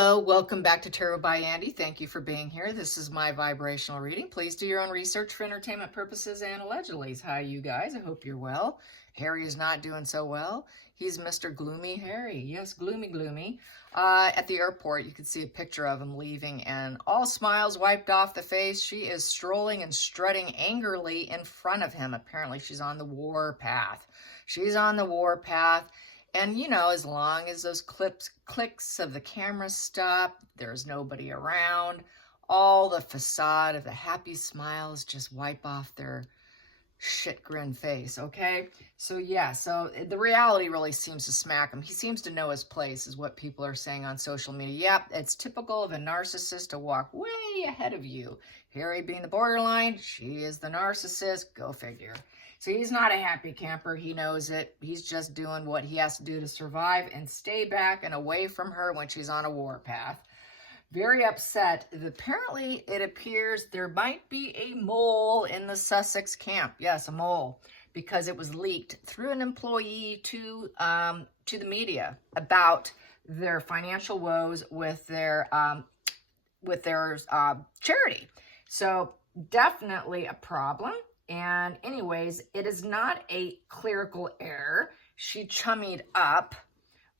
Hello, welcome back to Tarot by Andy. Thank you for being here. This is my vibrational reading. Please do your own research for entertainment purposes and allegedly. Hi, you guys. I hope you're well. Harry is not doing so well. He's Mr. Gloomy Harry. Yes, gloomy. At the airport, you can see a picture of him leaving and all smiles wiped off the face. She is strolling and strutting angrily in front of him. Apparently, she's on the war path. She's on the war path. And, you know, as long as those clicks of the camera stop, there's nobody around, all the facade of the happy smiles just wipe off their shit grin face, okay? So, yeah, so the reality really seems to smack him. He seems to know his place, is what people are saying on social media. Yep, it's typical of a narcissist to walk way ahead of you. Harry being the borderline, she is the narcissist, go figure. So he's not a happy camper. He knows it. He's just doing what he has to do to survive and stay back and away from her when she's on a war path. Very upset. Apparently, it appears there might be a mole in the Sussex camp. Yes, a mole, because it was leaked through an employee to the media about their financial woes with their charity. So definitely a problem. And anyways, it is not a clerical error. She chummied up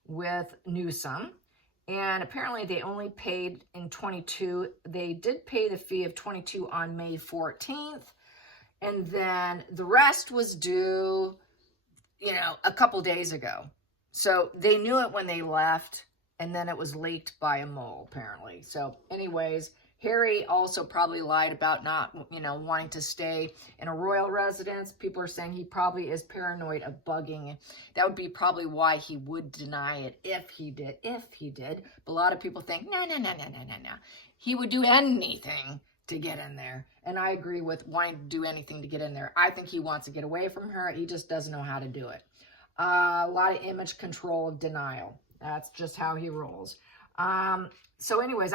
with Newsom. And apparently they only paid in 22. They did pay the fee of 22 on May 14th. And then the rest was due, you know, a couple days ago. So they knew it when they left. And then it was leaked by a mole, apparently. So anyways, Harry also probably lied about not, you know, wanting to stay in a royal residence. People are saying he probably is paranoid of bugging. That would be probably why he would deny it if he did. But a lot of people think, no. He would do anything to get in there. And I agree with wanting to do anything to get in there. I think he wants to get away from her. He just doesn't know how to do it. A lot of image control, denial. That's just how he rolls. So anyways,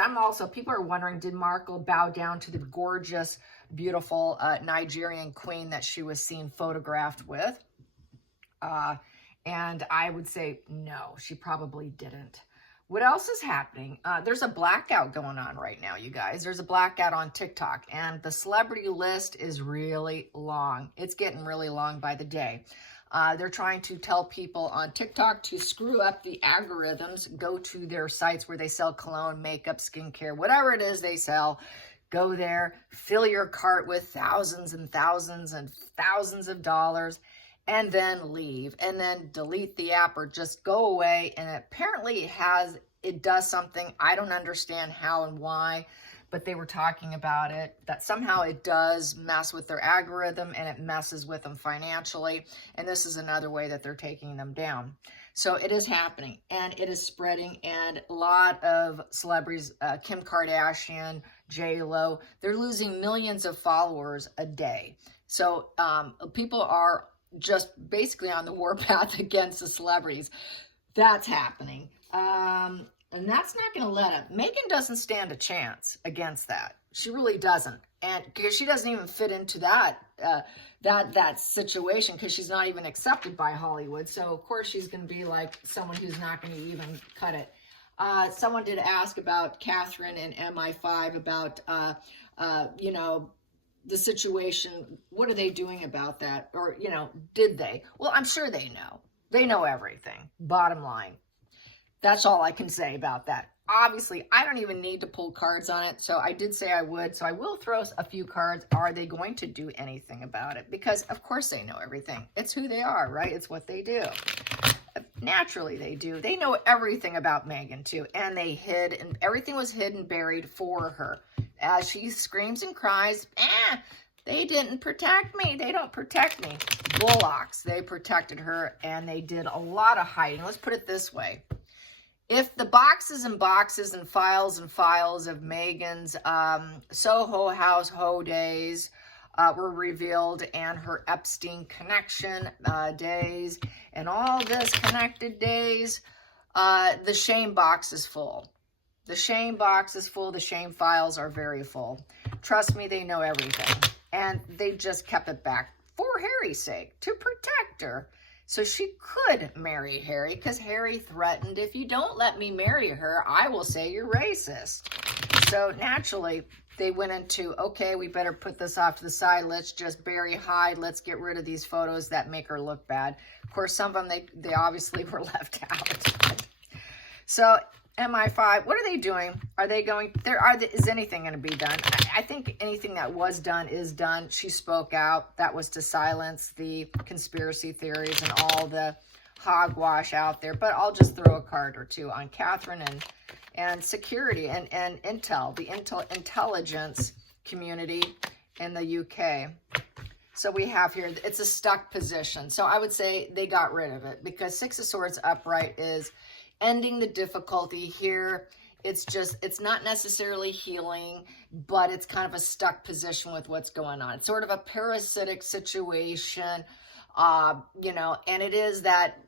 people are wondering, did Markle bow down to the gorgeous, beautiful Nigerian queen that she was seen photographed with? And I would say, no, she probably didn't. What else is happening? There's a blackout going on right now, you guys. There's a blackout on TikTok, and the celebrity list is really long. It's getting really long by the day. They're trying to tell people on TikTok to screw up the algorithms, go to their sites where they sell cologne, makeup, skincare, whatever it is they sell. Go there, fill your cart with thousands and thousands and thousands of dollars, and then leave, and then delete the app or just go away. And apparently it does something. I don't understand how and why, but they were talking about it, that somehow it does mess with their algorithm and it messes with them financially. And this is another way that they're taking them down. So it is happening and it is spreading, and a lot of celebrities, Kim Kardashian, J-Lo, they're losing millions of followers a day. So people are just basically on the warpath against the celebrities. That's happening. And that's not going to let him. Meghan doesn't stand a chance against that. She really doesn't. And because she doesn't even fit into that situation, because she's not even accepted by Hollywood. So, of course, she's going to be like someone who's not going to even cut it. Someone did ask about Catherine and MI5 about, you know, the situation. What are they doing about that? Or, you know, did they? Well, I'm sure they know. They know everything. Bottom line. That's all I can say about that. Obviously, I don't even need to pull cards on it. So I did say I would. So I will throw a few cards. Are they going to do anything about it? Because, of course, they know everything. It's who they are, right? It's what they do. Naturally, they do. They know everything about Meghan, too. And they hid, and everything was hid and buried for her. As she screams and cries, they didn't protect me. They don't protect me. Bullocks. They protected her, and they did a lot of hiding. Let's put it this way. If the boxes and boxes and files of Meghan's Soho House Ho days were revealed, and her Epstein connection days, and all this connected days, the shame box is full. The shame box is full. The shame files are very full. Trust me, they know everything. And they just kept it back for Harry's sake, to protect her. So she could marry Harry because Harry threatened, if you don't let me marry her, I will say you're racist. So naturally, they went into, okay, we better put this off to the side. Let's just bury Hyde. Let's get rid of these photos that make her look bad. Of course, some of them, they obviously were left out. So MI5, what are they doing? Are they going, is anything going to be done? I think anything that was done is done. She spoke out. That was to silence the conspiracy theories and all the hogwash out there. But I'll just throw a card or two on Catherine and security and intel, the intelligence community in the UK. So we have here, it's a stuck position. So I would say they got rid of it because Six of Swords upright is ending the difficulty here. It's not necessarily healing, but it's kind of a stuck position with what's going on. It's sort of a parasitic situation, you know, and it is that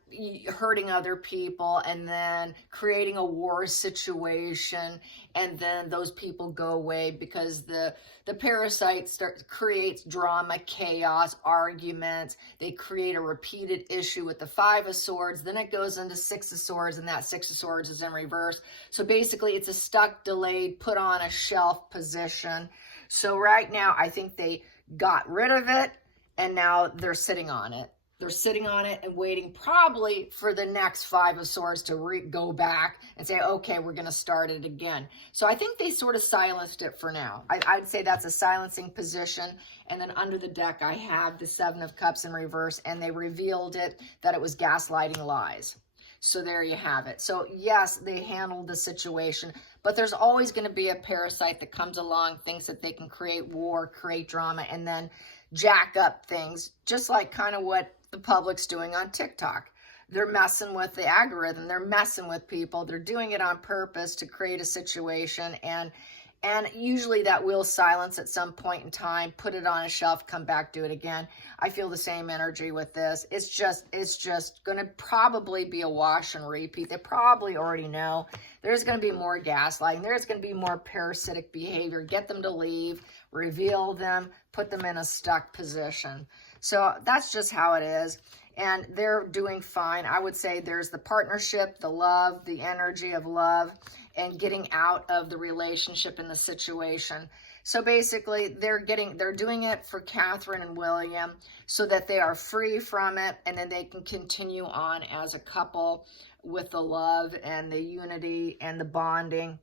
hurting other people and then creating a war situation, and then those people go away because the parasite creates drama, chaos, arguments. They create a repeated issue with the Five of Swords. Then it goes into Six of Swords, and that Six of Swords is in reverse. So basically it's a stuck, delayed, put on a shelf position. So right now I think they got rid of it, and now they're sitting on it. They're sitting on it and waiting probably for the next Five of Swords to go back and say, okay, we're going to start it again. So I think they sort of silenced it for now. I'd say that's a silencing position. And then under the deck, I have the Seven of Cups in reverse, and they revealed it that it was gaslighting lies. So there you have it. So yes, they handled the situation, but there's always going to be a parasite that comes along, thinks that they can create war, create drama, and then jack up things, just like kind of what the public's doing on TikTok. They're messing with the algorithm. They're messing with people. They're doing it on purpose to create a situation, and usually that will silence at some point in time, put it on a shelf, come back, do it again. I feel the same energy with this. It's just going to probably be a wash and repeat. They probably already know there's going to be more gaslighting. There's going to be more parasitic behavior. Get them to leave, reveal them, put them in a stuck position. So that's just how it is. And they're doing fine. I would say there's the partnership, the love, the energy of love, and getting out of the relationship and the situation. So basically, they're doing it for Catherine and William so that they are free from it, and then they can continue on as a couple with the love and the unity and the bonding,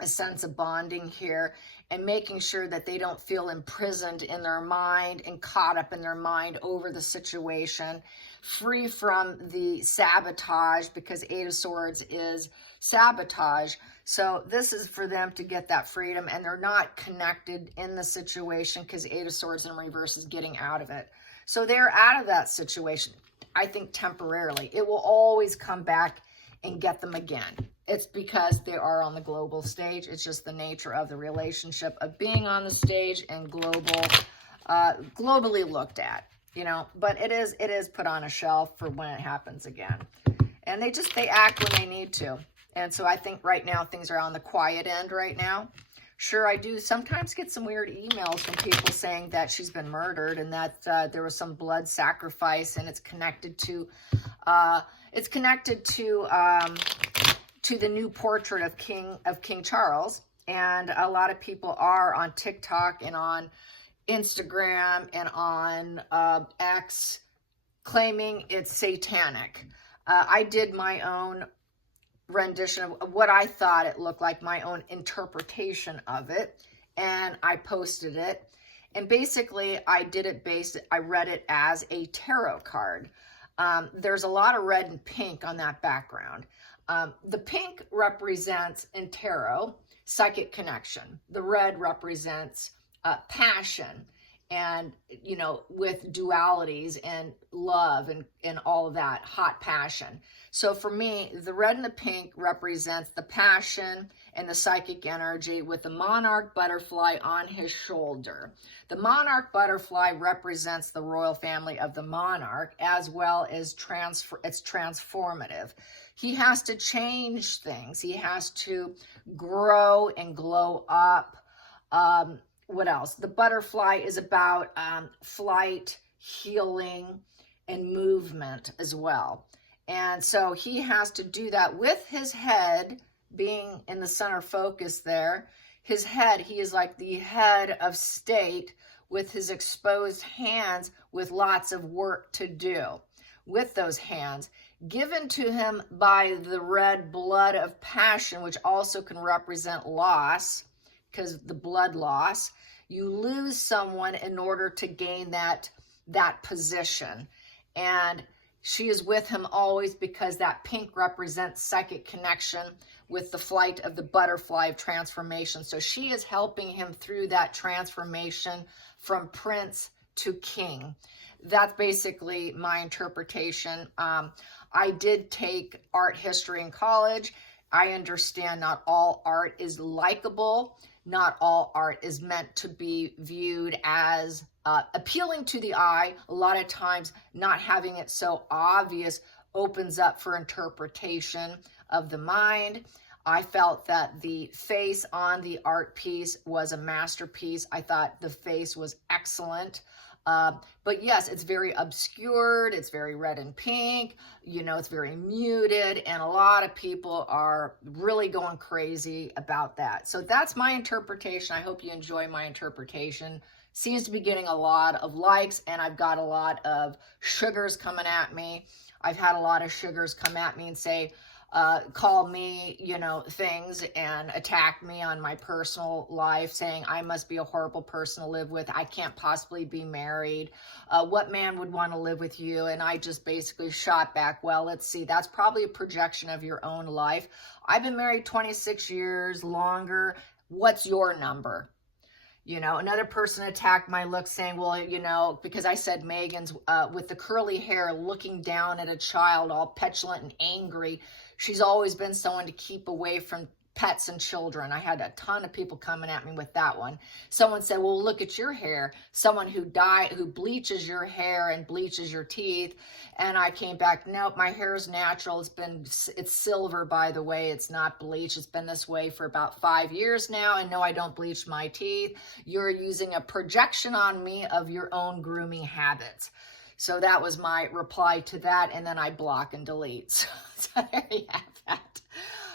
a sense of bonding here, and making sure that they don't feel imprisoned in their mind and caught up in their mind over the situation, free from the sabotage, because Eight of Swords is sabotage. So this is for them to get that freedom, and they're not connected in the situation because Eight of Swords in reverse is getting out of it. So they're out of that situation, I think, temporarily. It will always come back and get them again. It's because they are on the global stage. It's just the nature of the relationship of being on the stage and globally looked at, you know. But it is put on a shelf for when it happens again. And they act when they need to. And so I think right now things are on the quiet end right now. Sure, I do sometimes get some weird emails from people saying that she's been murdered and that there was some blood sacrifice, and it's connected to the new portrait of King Charles. And a lot of people are on TikTok and on Instagram and on X claiming it's satanic. I did my own rendition of what I thought it looked like, my own interpretation of it, and I posted it. And basically I read it as a tarot card. There's a lot of red and pink on that background. The pink represents, in tarot, psychic connection. The red represents passion, and, you know, with dualities and love and all of that, hot passion. So for me, the red and the pink represents the passion and the psychic energy, with the monarch butterfly on his shoulder. The monarch butterfly represents the royal family of the monarch, as well as it's transformative. He has to change things. He has to grow and glow up. What else? The butterfly is about flight, healing, and movement as well. And so he has to do that with his head being in the center focus there. His head, he is like the head of state with his exposed hands with lots of work to do with those hands, given to him by the red blood of passion, which also can represent loss, because the blood loss, you lose someone in order to gain that position. And she is with him always because that pink represents psychic connection with the flight of the butterfly of transformation. So she is helping him through that transformation from prince to king. That's basically my interpretation. I did take art history in college. I understand not all art is likable. Not all art is meant to be viewed as appealing to the eye. A lot of times not having it so obvious opens up for interpretation of the mind. I felt that the face on the art piece was a masterpiece. I thought the face was excellent. But yes, it's very obscured. It's very red and pink. You know, it's very muted. And a lot of people are really going crazy about that. So that's my interpretation. I hope you enjoy my interpretation. Seems to be getting a lot of likes, and I've got a lot of sugars coming at me. I've had a lot of sugars come at me and say, call me, you know, things and attack me on my personal life, saying I must be a horrible person to live with. I can't possibly be married. What man would want to live with you? And I just basically shot back, well, let's see, that's probably a projection of your own life. I've been married 26 years, longer. What's your number? You know, another person attacked my look saying, well, you know, because I said Meghan's with the curly hair looking down at a child, all petulant and angry. She's always been someone to keep away from pets and children. I had a ton of people coming at me with that one. Someone said, well, look at your hair. Someone who bleaches your hair and bleaches your teeth. And I came back, nope, my hair is natural. It's silver, by the way. It's not bleached. It's been this way for about 5 years now. And no, I don't bleach my teeth. You're using a projection on me of your own grooming habits. So that was my reply to that. And then I block and delete. So there you have that.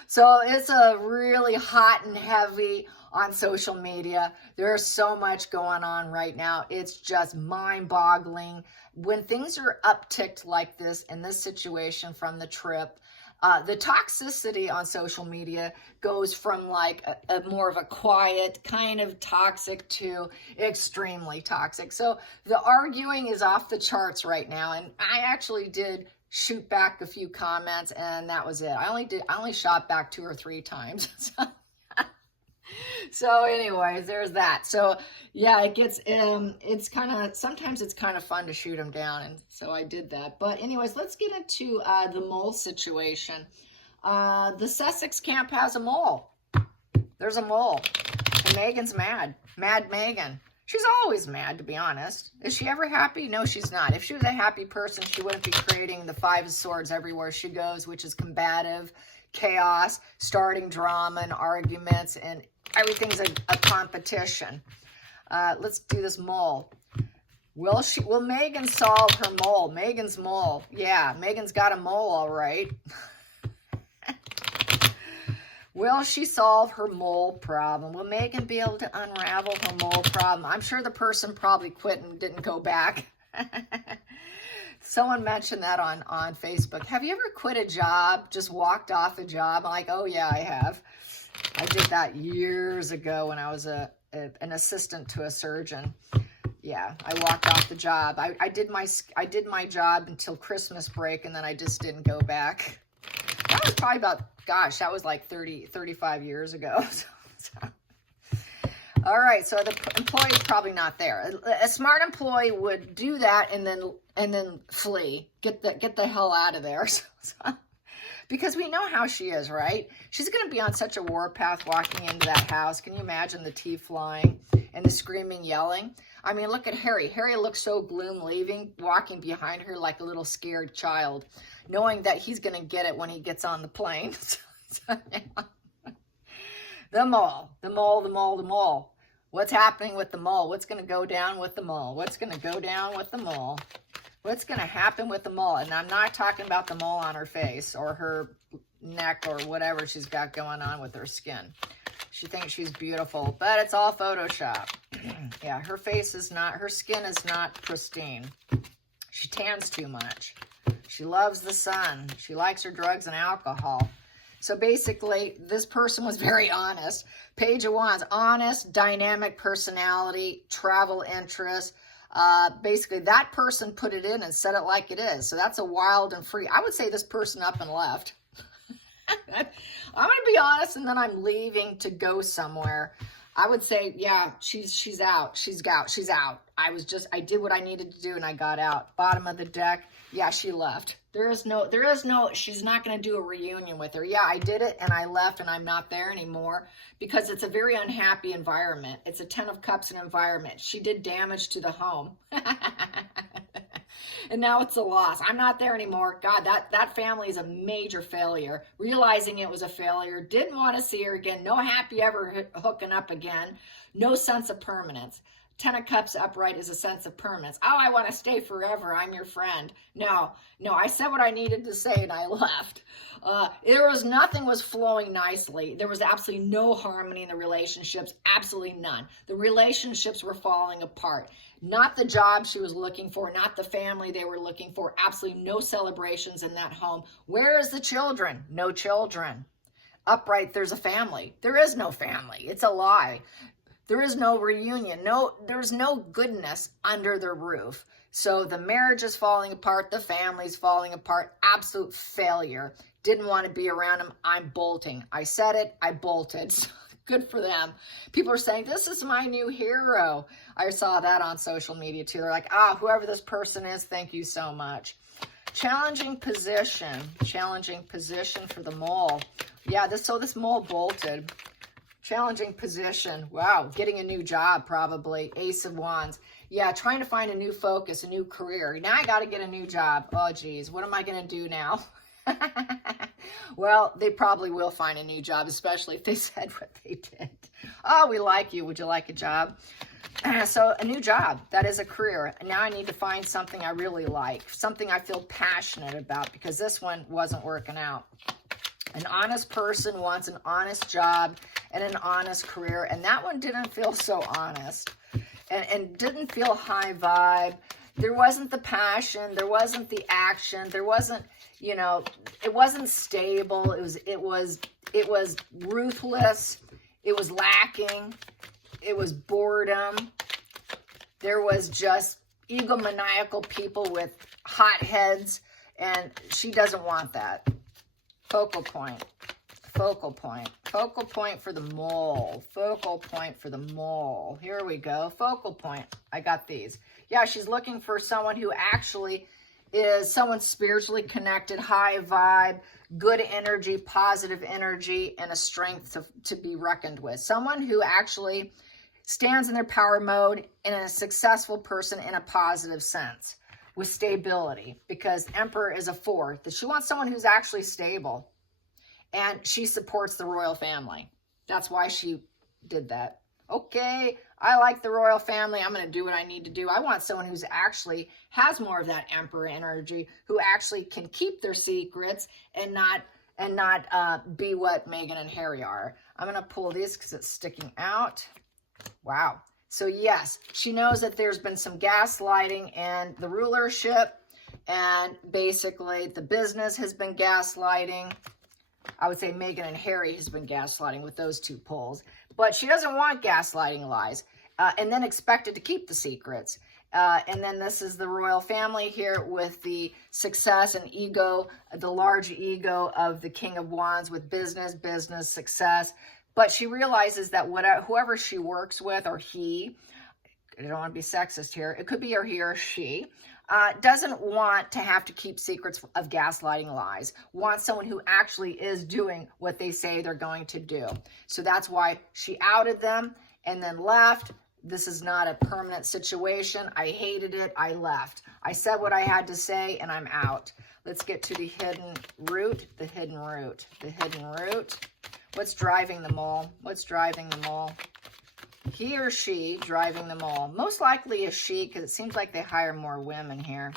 So it's a really hot and heavy on social media. There's so much going on right now. It's just mind-boggling. When things are upticked like this in this situation from the trip, the toxicity on social media goes from like a more of a quiet kind of toxic to extremely toxic. So the arguing is off the charts right now. And I actually did shoot back a few comments, and that was it. I only shot back 2 or 3 times. So anyways, there's that. So yeah, it gets, sometimes it's kind of fun to shoot them down. And so I did that. But anyways, let's get into the mole situation. The Sussex camp has a mole. There's a mole. And Meghan's mad. Mad Meghan. She's always mad, to be honest. Is she ever happy? No, she's not. If she was a happy person, she wouldn't be creating the 5 of Swords everywhere she goes, which is combative, chaos, starting drama and arguments, and everything's a competition. Let's do this mole. Will Meghan solve her mole? Meghan's mole. Yeah, Meghan's got a mole, all right. Will she solve her mole problem? Will Meghan be able to unravel her mole problem? I'm sure the person probably quit and didn't go back. Someone mentioned that on Facebook. Have you ever quit a job, just walked off a job? I'm like, oh yeah, I have. I did that years ago when I was an assistant to a surgeon. Yeah, I walked off the job. I did my job until Christmas break, and then I just didn't go back. That was probably about, gosh, that was like 35 years ago. All right, so the employee's probably not there. A smart employee would do that and then flee, get the hell out of there. Because we know how she is, right? She's going to be on such a warpath walking into that house. Can you imagine the teeth flying and the screaming, yelling? I mean, look at Harry. Harry looks so gloom, walking behind her like a little scared child, knowing that he's going to get it when he gets on the plane. The mole, the mole, the mole, the mole. What's happening with the mole? What's going to go down with the mole? What's going to go down with the mole? What's going to happen with the mole? And I'm not talking about the mole on her face or her neck or whatever she's got going on with her skin. She thinks she's beautiful, but it's all Photoshop. Yeah, her face is not, her skin is not pristine. She tans too much. She loves the sun. She likes her drugs and alcohol. So basically, this person was very honest. Page of Wands, honest, dynamic personality, travel interest. Basically, that person put it in and said it like it is. So that's a wild and free. I would say this person up and left. I'm going to be honest, and then I'm leaving to go somewhere. I would say, yeah, she's out. She's out. I did what I needed to do and I got out. Bottom of the deck. Yeah, she left. There is no, she's not going to do a reunion with her. Yeah, I did it and I left and I'm not there anymore because it's a very unhappy environment. It's a 10 of Cups environment. She did damage to the home. And now it's a loss. I'm not there anymore. God, that family is a major failure. Realizing it was a failure. Didn't want to see her again. No happy ever hooking up again. No sense of permanence. 10 of Cups upright is a sense of permanence. Oh, I want to stay forever. I'm your friend. No, I said what I needed to say and I left. Nothing was flowing nicely. There was absolutely no harmony in the relationships. Absolutely none. The relationships were falling apart. Not the job she was looking for, not the family they were looking for. Absolutely no celebrations in that home. Where is the children? No children. Upright, there's a family. There is no family. It's a lie. There is no reunion. There's no goodness under the roof. So the marriage is falling apart. The family's falling apart. Absolute failure. Didn't want to be around him. I'm bolting. I said it. I bolted. Good for them. People are saying, this is my new hero. I saw that on social media too. They're like, whoever this person is, thank you so much. Challenging position for the mole. Yeah, this mole bolted. Challenging position. Wow, getting a new job probably. Ace of Wands. Yeah, trying to find a new focus, a new career. Now I got to get a new job. Oh, geez, what am I going to do now? Well, they probably will find a new job, especially if they said what they did. Oh, we like you. Would you like a job? So a new job, that is a career. Now I need to find something I really like, something I feel passionate about because this one wasn't working out. An honest person wants an honest job and an honest career, and that one didn't feel so honest and didn't feel high vibe. There wasn't the passion, there wasn't the action, there wasn't, it wasn't stable. It was ruthless. It was lacking. It was boredom. There was just egomaniacal people with hot heads, and she doesn't want that. Focal point for the mole. Focal point for the mole. Here we go. Focal point. I got these. Yeah, she's looking for someone who actually is someone spiritually connected, high vibe, good energy, positive energy, and a strength to be reckoned with. Someone who actually stands in their power mode and a successful person in a positive sense with stability, because Emperor is a 4. She wants someone who's actually stable, and she supports the royal family. That's why she did that. Okay, I like the royal family. I'm going to do what I need to do. I want someone who's actually has more of that Emperor energy, who actually can keep their secrets and not be what Meghan and Harry are. I'm going to pull these because it's sticking out. Wow. So yes, she knows that there's been some gaslighting and the rulership, and basically the business has been gaslighting. I would say Meghan and Harry has been gaslighting with those two pulls. But she doesn't want gaslighting lies and then expected to keep the secrets. And then this is the royal family here with the success and ego, the large ego of the King of Wands with business, success. But she realizes that whoever she works with, or he, I don't want to be sexist here, it could be or he or she, doesn't want to have to keep secrets of gaslighting lies, wants someone who actually is doing what they say they're going to do. So that's why she outed them and then left. This is not a permanent situation. I hated it. I left. I said what I had to say and I'm out. Let's get to the hidden root, the hidden root. What's driving the mole? What's driving the mole? He or she driving the mole. Most likely a she, because it seems like they hire more women here.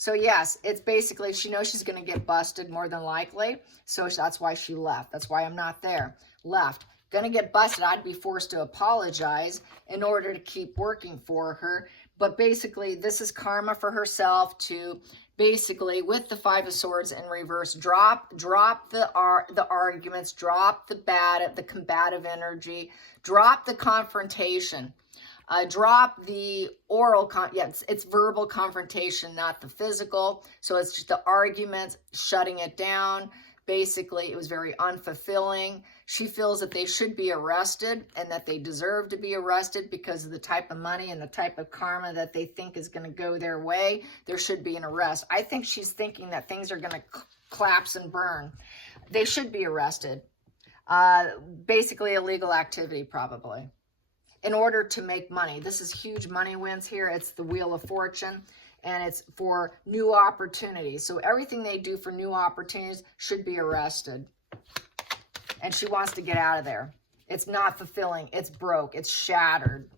So yes, it's basically, she knows she's going to get busted more than likely. So that's why she left. That's why I'm not there. Left. Going to get busted. I'd be forced to apologize in order to keep working for her. But basically, this is karma for herself to basically, with the Five of Swords in reverse, drop the arguments, drop the combative energy, drop the confrontation. Drop the oral, it's verbal confrontation, not the physical. So it's just the arguments, shutting it down. Basically, it was very unfulfilling. She feels that they should be arrested and that they deserve to be arrested because of the type of money and the type of karma that they think is going to go their way. There should be an arrest. I think she's thinking that things are going to collapse and burn. They should be arrested. Basically, illegal activity, probably, in order to make money. This is huge money wins here. It's the Wheel of Fortune, and it's for new opportunities. So everything they do for new opportunities should be arrested. And she wants to get out of there. It's not fulfilling. It's broke. It's shattered.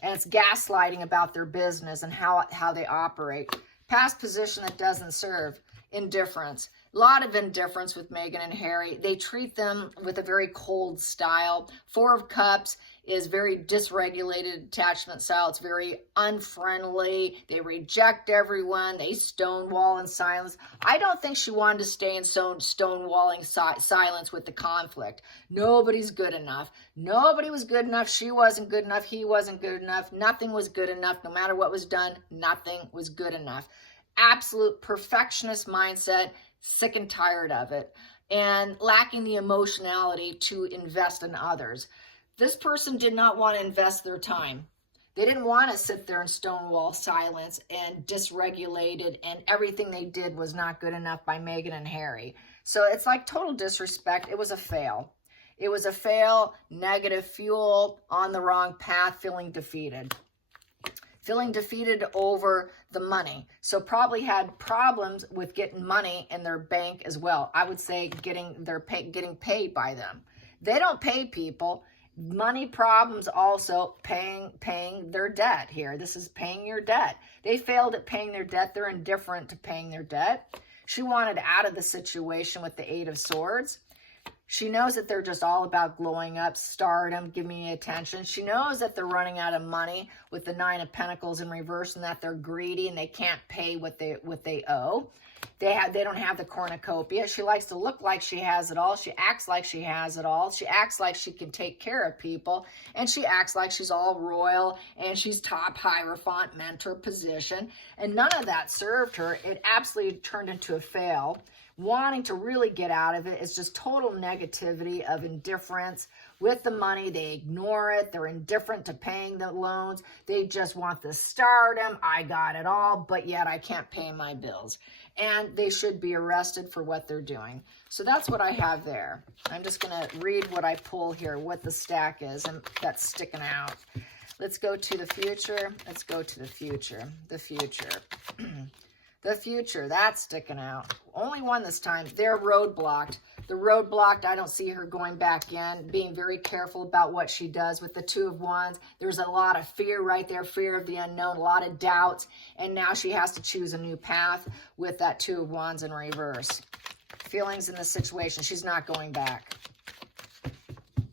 And it's gaslighting about their business and how they operate. Past position that doesn't serve. Indifference. A lot of indifference with Meghan and Harry. They treat them with a very cold style. Four of Cups is very dysregulated attachment style. It's very unfriendly. They reject everyone. They stonewall in silence. I don't think she wanted to stay in stonewalling silence with the conflict. Nobody's good enough. Nobody was good enough. She wasn't good enough. He wasn't good enough. Nothing was good enough. No matter what was done, nothing was good enough. Absolute perfectionist mindset. Sick and tired of it, and lacking the emotionality to invest in others. This person did not want to invest their time. They didn't want to sit there in stonewall silence and dysregulated, and everything they did was not good enough by Meghan and Harry. So it's like total disrespect. It was a fail. It was a fail, negative fuel, on the wrong path, feeling defeated. Feeling defeated over the money. So probably had problems with getting money in their bank as well. I would say getting paid by them. They don't pay people. Money problems also paying their debt here. This is paying your debt. They failed at paying their debt. They're indifferent to paying their debt. She wanted out of the situation with the Eight of Swords. She knows that they're just all about glowing up, stardom, give me attention. She knows that they're running out of money with the Nine of Pentacles in reverse, and that they're greedy and they can't pay what they owe. They don't have the cornucopia. She likes to look like she has it all. She acts like she has it all. She acts like she can take care of people, and she acts like she's all royal and she's top Hierophant mentor position. And none of that served her. It absolutely turned into a fail. Wanting to really get out of it is just total negativity of indifference. With the money, they ignore it. They're indifferent to paying the loans. They just want the stardom. I got it all, but yet I can't pay my bills. And they should be arrested for what they're doing. So that's what I have there. I'm just going to read what I pull here, what the stack is, and that's sticking out. Let's go to the future. Let's go to the future. The future. The future, that's sticking out. Only one this time. They're roadblocked. The roadblocked, I don't see her going back in, being very careful about what she does with the Two of Wands. There's a lot of fear right there, fear of the unknown, a lot of doubts, and now she has to choose a new path with that Two of Wands in reverse. Feelings in the situation, she's not going back.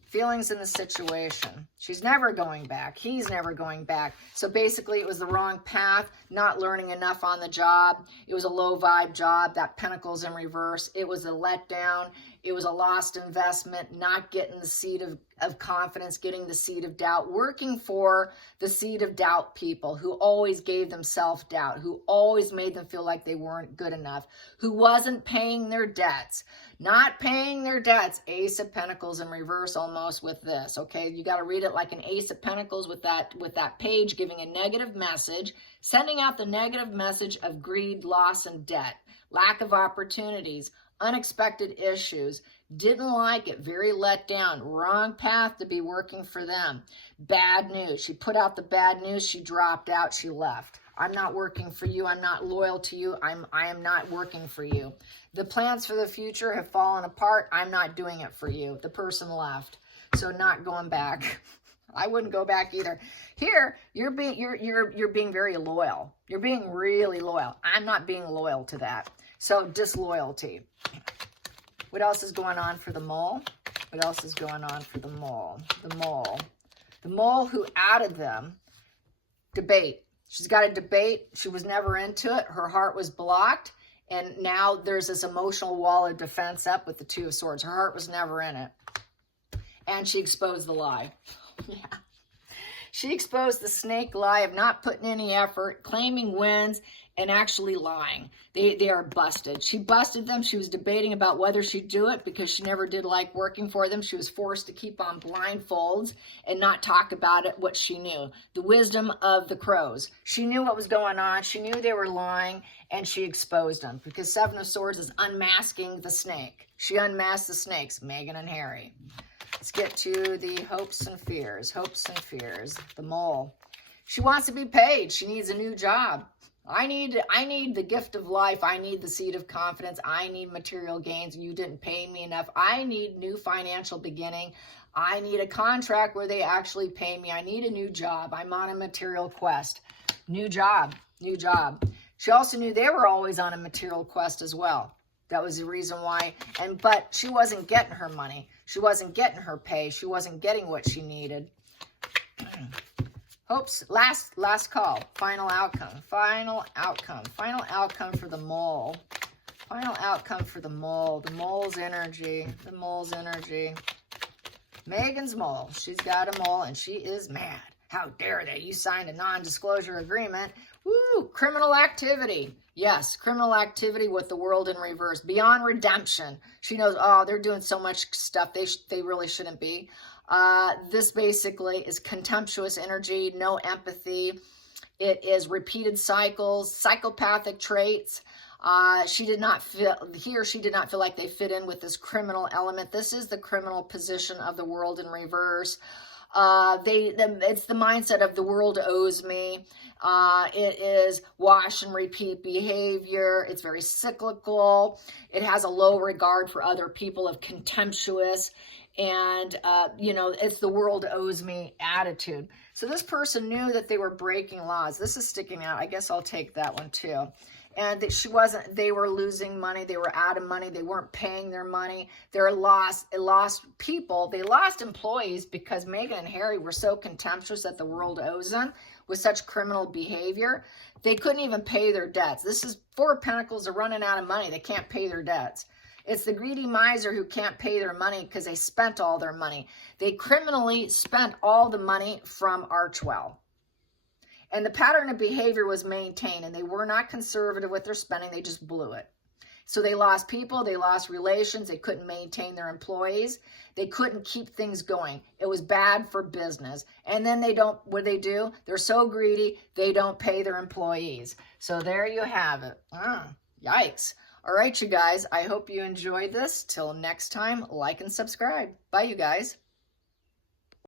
Feelings in the situation. She's never going back. He's never going back. So basically it was the wrong path, not learning enough on the job. It was a low vibe job, that Pentacles in reverse. It was a letdown. It was a lost investment, not getting the seed of confidence, getting the seed of doubt, working for the seed of doubt people who always gave them self-doubt, who always made them feel like they weren't good enough, who wasn't paying their debts, not paying their debts. Ace of Pentacles in reverse almost with this, okay? You got to read it like an Ace of Pentacles with that page giving a negative message, sending out the negative message of greed, loss, and debt, lack of opportunities, unexpected issues, didn't like it, very let down, wrong path to be working for them. Bad news. She put out the bad news. She dropped out. She left. I'm not working for you. I'm not loyal to you. I am not working for you. The plans for the future have fallen apart. I'm not doing it for you. The person left. So not going back. I wouldn't go back either. Here, you're being very loyal. You're being really loyal. I'm not being loyal to that. So disloyalty. What else is going on for the mole? What else is going on for the mole? The mole. The mole who outed them. Debate. She's got a debate. She was never into it. Her heart was blocked. And now there's this emotional wall of defense up with the Two of Swords. Her heart was never in it. And she exposed the lie. Yeah. She exposed the snake lie of not putting any effort, claiming wins, and actually lying. They are busted. She busted them. She was debating about whether she'd do it because she never did like working for them. She was forced to keep on blindfolds and not talk about it, what she knew. The wisdom of the crows. She knew what was going on. She knew they were lying, and she exposed them because Seven of Swords is unmasking the snake. She unmasked the snakes, Meghan and Harry. Let's get to the hopes and fears. Hopes and fears. The mole. She wants to be paid. She needs a new job. I need the gift of life. I need the seed of confidence. I need material gains. You didn't pay me enough. I need new financial beginning. I need a contract where they actually pay me. I need a new job. I'm on a material quest. New job. New job. She also knew they were always on a material quest as well. That was the reason why. But she wasn't getting her money. She wasn't getting her pay. She wasn't getting what she needed. Hopes, last call. Final outcome. Final outcome. Final outcome for the mole. Final outcome for the mole. The mole's energy. The mole's energy. Meghan's mole. She's got a mole and she is mad. How dare they? You signed a non-disclosure agreement. Woo! Criminal activity. Yes, criminal activity with the world in reverse. Beyond redemption. She knows, oh, they're doing so much stuff they really shouldn't be. This basically is contemptuous energy, no empathy. It is repeated cycles, psychopathic traits. She did not feel like they fit in with this criminal element. This is the criminal position of the world in reverse. It's the mindset of the world owes me. It is wash and repeat behavior. It's very cyclical. It has a low regard for other people, of contemptuous. And, it's the world owes me attitude. So this person knew that they were breaking laws. This is sticking out. I guess I'll take that one too. And that they were losing money. They were out of money. They weren't paying their money. They lost people. They lost employees because Meghan and Harry were so contemptuous that the world owes them with such criminal behavior. They couldn't even pay their debts. This is Four of Pentacles are running out of money. They can't pay their debts. It's the greedy miser who can't pay their money because they spent all their money. They criminally spent all the money from Archwell. And the pattern of behavior was maintained, and they were not conservative with their spending. They just blew it. So they lost people. They lost relations. They couldn't maintain their employees. They couldn't keep things going. It was bad for business. And then what do? They're so greedy, they don't pay their employees. So there you have it. Yikes. All right, you guys, I hope you enjoyed this. Till next time, like and subscribe. Bye, you guys.